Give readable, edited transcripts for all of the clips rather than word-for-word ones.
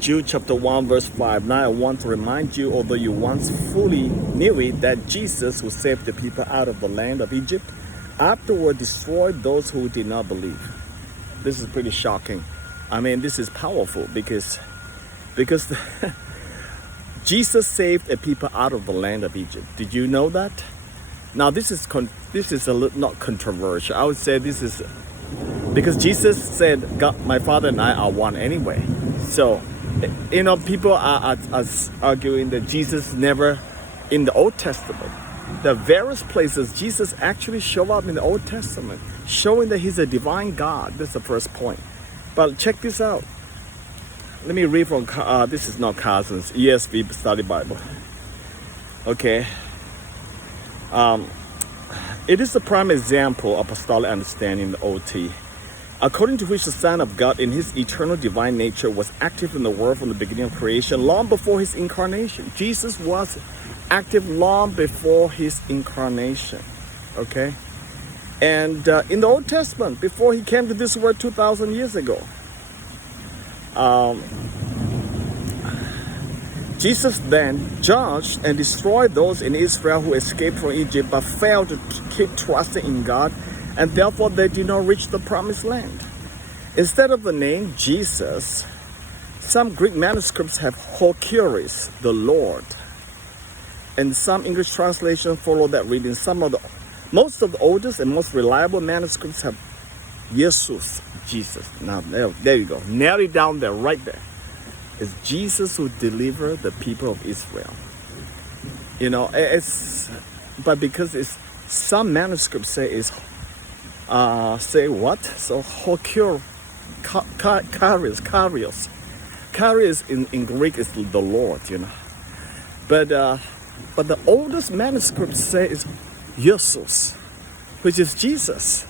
Jude chapter 1 verse 5. Now I want to remind you, although you once fully knew it, that Jesus, who saved the people out of the land of Egypt, afterward destroyed those who did not believe. This is pretty shocking. I mean, this is powerful because Jesus saved a people out of the land of Egypt. Did you know that? Now this is a little not controversial. I would say this is because Jesus said, God, my Father and I are one anyway. So, people are arguing that Jesus never, in the Old Testament, the various places Jesus actually showed up in the Old Testament, showing that he's a divine God. That's the first point. But check this out. Let me read from, this is not Carson's, ESV Study Bible. Okay. It is the prime example of apostolic understanding in the OT, according to which the Son of God in his eternal divine nature was active in the world from the beginning of creation, long before his incarnation. Jesus was active long before his incarnation. Okay? And in the Old Testament, before he came to this world 2,000 years ago, Jesus then judged and destroyed those in Israel who escaped from Egypt but failed to keep trusting in God, and therefore they did not reach the promised land. Instead of the name Jesus, some Greek manuscripts have Hokuris, the Lord, and some English translations follow that reading. Most of the oldest and most reliable manuscripts have Jesus, Jesus. Now there you go. Nail it down there, right there. It's Jesus who delivered the people of Israel. But because some manuscripts say say what? So Hokur, Karios. Karios in Greek is the Lord, But the oldest manuscripts say is Jesus, which is Jesus.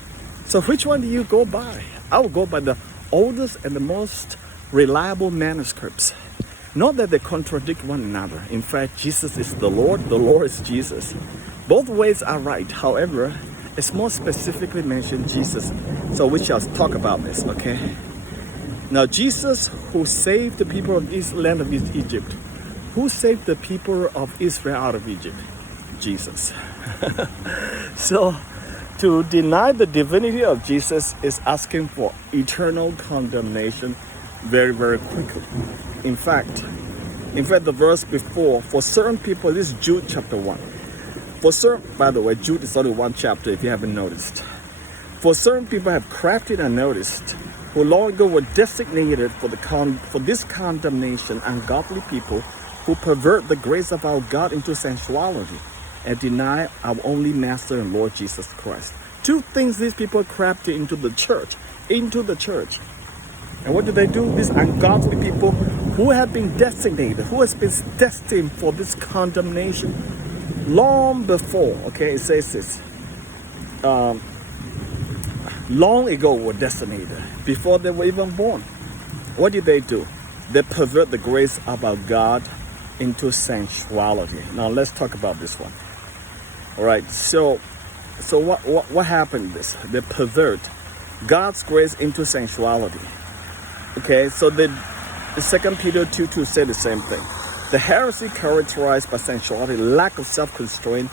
So which one do you go by? I will go by the oldest and the most reliable manuscripts. Not that they contradict one another. In fact, Jesus is the Lord is Jesus. Both ways are right. However, it's more specifically mentioned Jesus. So we shall talk about this, okay? Now, Jesus, who saved the people of this land of Egypt. Who saved the people of Israel out of Egypt? Jesus. So, to deny the divinity of Jesus is asking for eternal condemnation very, very quickly. In fact, the verse before, for certain people, this is Jude chapter 1. By the way, Jude is only one chapter if you haven't noticed. For certain people have crafted and noticed, who long ago were designated for this condemnation, ungodly people who pervert the grace of our God into sensuality and deny our only Master and Lord Jesus Christ. Two things these people crafted into the church. And what do? These ungodly people who have been designated, who has been destined for this condemnation long before, okay, it says this, long ago were designated, before they were even born. What did they do? They pervert the grace of our God into sensuality. Now let's talk about this one. All right, so what happened? They pervert God's grace into sensuality. Okay, so the 2 Peter 2:2 said the same thing. The heresy characterized by sensuality, lack of self-constraint,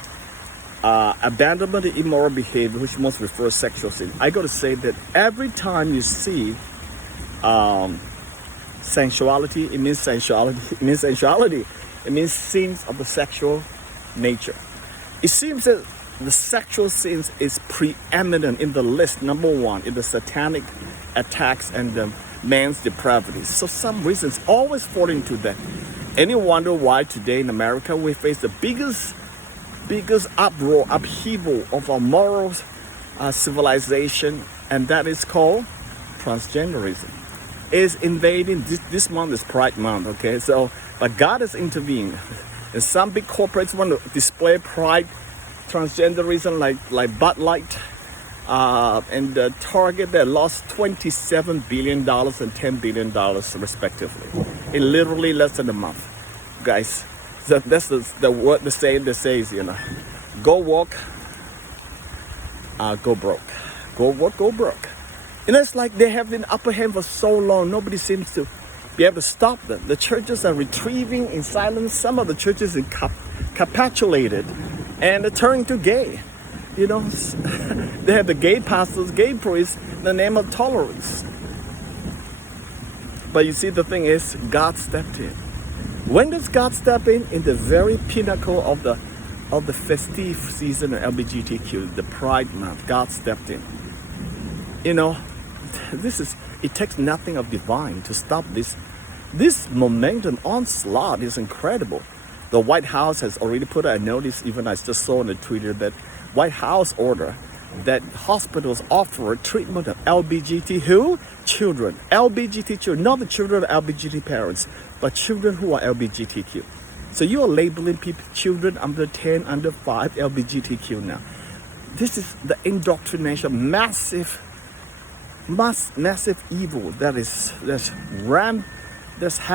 abandonment of immoral behavior, which most refers to sexual sin. I got to say that every time you see sensuality, it means sensuality. It means sins of the sexual nature. It seems that the sexual sins is preeminent in the list, number one, in the satanic attacks and the man's depravities. So some reasons always fall into that. Any wonder why today in America we face the biggest upheaval of our moral civilization, and that is called transgenderism. Is invading this month is Pride Month, okay? So, but God has intervened, and some big corporates want to display pride, transgenderism like Bud Light, and Target that lost $27 billion and $10 billion respectively in literally less than a month, guys. So that's the word the saying that says, go walk, go broke. Go walk, go broke. It's like they have been upper hand for so long. Nobody seems to be able to stop them. The churches are retrieving in silence. Some of the churches are capitulated and they're turning to gay. You know, they have the gay pastors, gay priests, in the name of tolerance. But you see, the thing is, God stepped in. When does God step in? In the very pinnacle of the festive season of LGBTQ, the Pride Month. God stepped in. You know, it takes nothing of divine to stop this. This momentum onslaught is incredible. The White House has already put out a notice, even I just saw on the Twitter, that White House order that hospitals offer treatment of LGBT children, LGBT children, not the children of LGBT parents, but children who are LGBTQ. So you are labeling children under 10, under 5 LGBTQ now. This is the indoctrination, massive evil that's happening